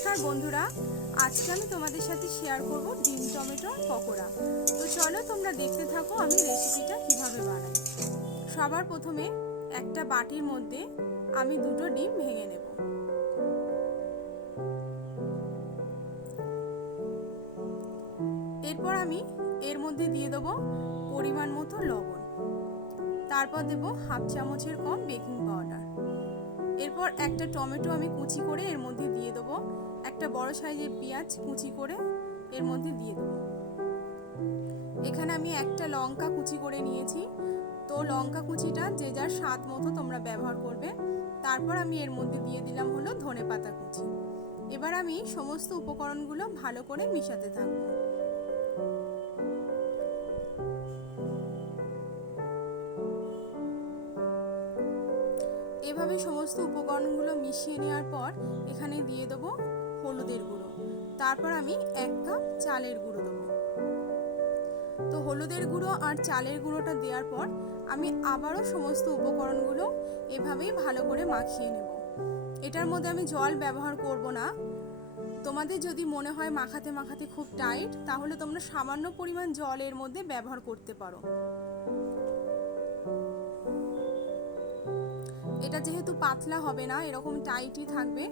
নমস্কার বন্ধুরা, আজকে আমি তোমাদের সাথে শেয়ার করব ডিম টমেটোর পকোড়া। তো চলো তোমরা দেখতে থাকো আমি রেসিপিটা কিভাবে বানাই। সবার প্রথমে একটা বাটির মধ্যে আমি দুটো ডিম ভেঙে নেব। এরপর আমি এর মধ্যে দিয়ে দেবো পরিমাণ মতো লবণ, তারপর দেব হাফ চামচের কম বেকিং পাউডার। এরপর একটা টমেটো আমি কুচি করে এর মধ্যে দিয়ে দেবো, একটা বড় সাইজের পেঁয়াজ কুচি করে এর মধ্যে দিয়ে দেবো। এখানে আমি একটা লঙ্কা কুচি করে নিয়েছি, তো লঙ্কা কুচিটা যে যার স্বাদ মতো তোমরা ব্যবহার করবে। তারপর আমি এর মধ্যে দিয়ে দিলাম হলো ধনেপাতা কুচি। এবার আমি সমস্ত উপকরণগুলো ভালো করে মিশাতে থাকবো। এভাবে সমস্ত উপকরণগুলো মিশিয়ে নেওয়ার পর এখানে দিয়ে দেবো হলুদের গুঁড়ো, তারপর আমি 1 কাপ চালের গুঁড়ো দেবো। তো হলুদের গুঁড়ো আর চালের গুঁড়োটা দেওয়ার পর আমি আবারও সমস্ত উপকরণগুলো এভাবেই ভালো করে মাখিয়ে নেব। এটার মধ্যে আমি জল ব্যবহার করব না। তোমাদের যদি মনে হয় মাখাতে মাখাতে খুব টাইট, তাহলে তোমরা সামান্য পরিমাণ জল এর মধ্যে ব্যবহার করতে পারো। এটা যেহেতু পাতলা হবে না, এরকম টাইটই থাকবে,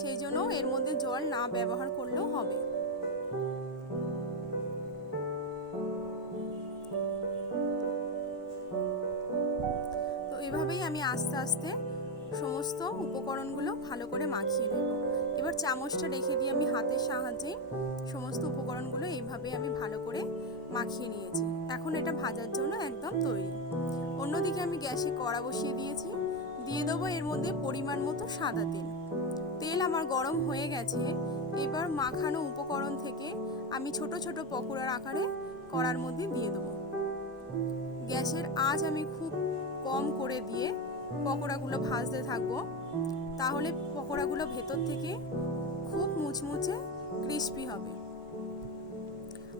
সেই জন্য এর মধ্যে জল না ব্যবহার করলেও হবে। তো এভাবেই আমি আস্তে আস্তে সমস্ত উপকরণগুলো ভালো করে মাখিয়ে নেব। এবার চামচটা রেখে দিয়ে আমি হাতের সাহায্যে সমস্ত উপকরণগুলো এইভাবে আমি ভালো করে মাখিয়ে নিয়েছি। এখন এটা ভাজার জন্য একদম তৈরি। অন্যদিকে আমি গ্যাসে কড়া বসিয়ে দিয়েছি, দিয়ে দেবো এর মধ্যে পরিমাণ মতো সাদা তেল। তেল আমার গরম হয়ে গেছে। এবার মাখানো উপকরণ থেকে আমি ছোট ছোট পকোড়ার আকারে কড়ার মধ্যে দিয়ে দেবো। গ্যাসের আঁচ আমি খুব কম করে দিয়ে পকোড়াগুলো ভাজতে থাকবো, তাহলে পকোড়াগুলো ভেতর থেকে খুব মুচমুচে ক্রিস্পি হবে।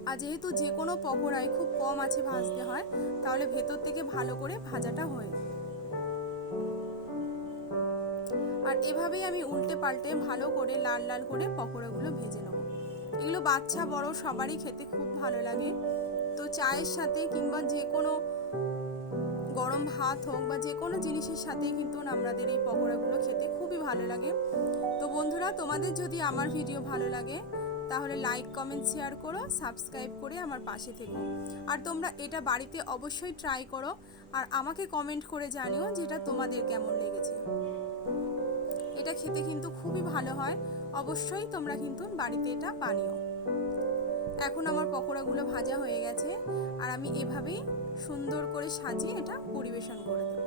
আর যেহেতু যে কোনো পকোড়ায় খুব কম আঁচে ভাজতে হয়, তাহলে ভেতর থেকে ভালো করে ভাজাটা হয়। আর এভাবেই আমি উল্টে পাল্টে ভালো করে লাল লাল করে পকোড়াগুলো ভেজে নেব। এগুলো বাচ্চা বড় সবারই খেতে খুব ভালো লাগে। তো চায়ের সাথে কিংবা যে কোনো গরম ভাত হোক বা যে কোনো জিনিসের সাথে কিন্তু আমাদের এই পকোড়াগুলো খেতে খুবই ভালো লাগে। তো বন্ধুরা, তোমাদের যদি আমার ভিডিও ভালো লাগে তাহলে লাইক কমেন্ট শেয়ার করো, সাবস্ক্রাইব করে আমার পাশে থেকো। আর তোমরা এটা বাড়িতে অবশ্যই ট্রাই করো আর আমাকে কমেন্ট করে জানিও যেটা তোমাদের কেমন লেগেছে। এটা খেতে কিন্তু খুবই ভালো হয়, অবশ্যই তোমরা কিন্তু বাড়িতে এটা বানিও। এখন আমার পকোড়াগুলো ভাজা হয়ে গেছে আর আমি এভাবেই সুন্দর করে সাজিয়ে এটা পরিবেশন করে দেব।